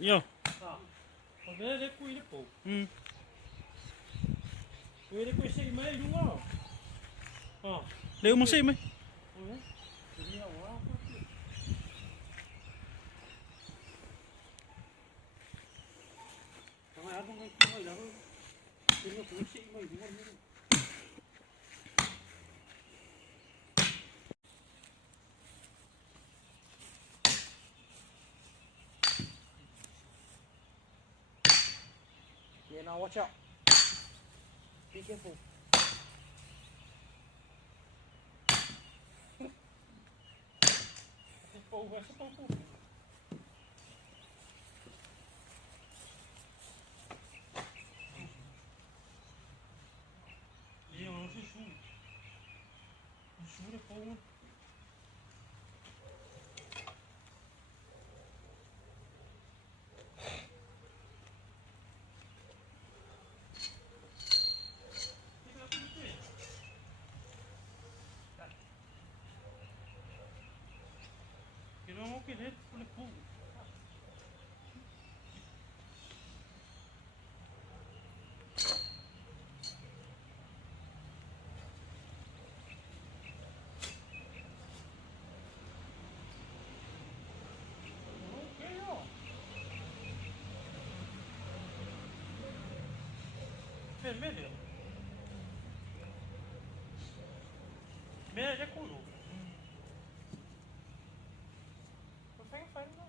Yo. Để quy nó phụ. Ừ. Để quy xí mấy đúng không? Đều một sim ấy. Yeah, now watch out. Be careful. Meglio. Meglio quello. What thing fine now?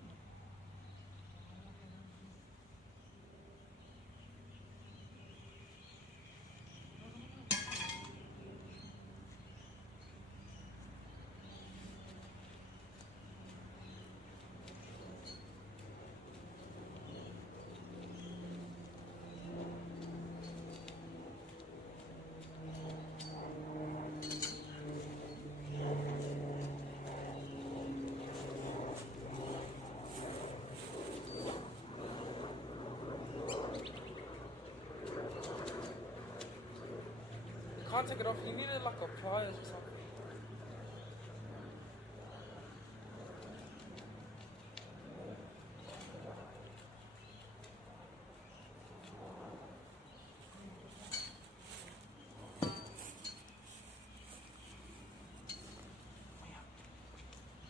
Can't take it off. You need it like a pliers or something.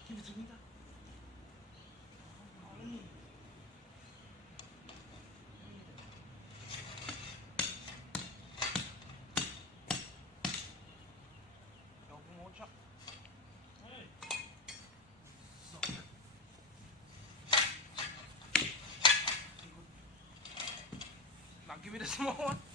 Give it to me. Now give me the small one.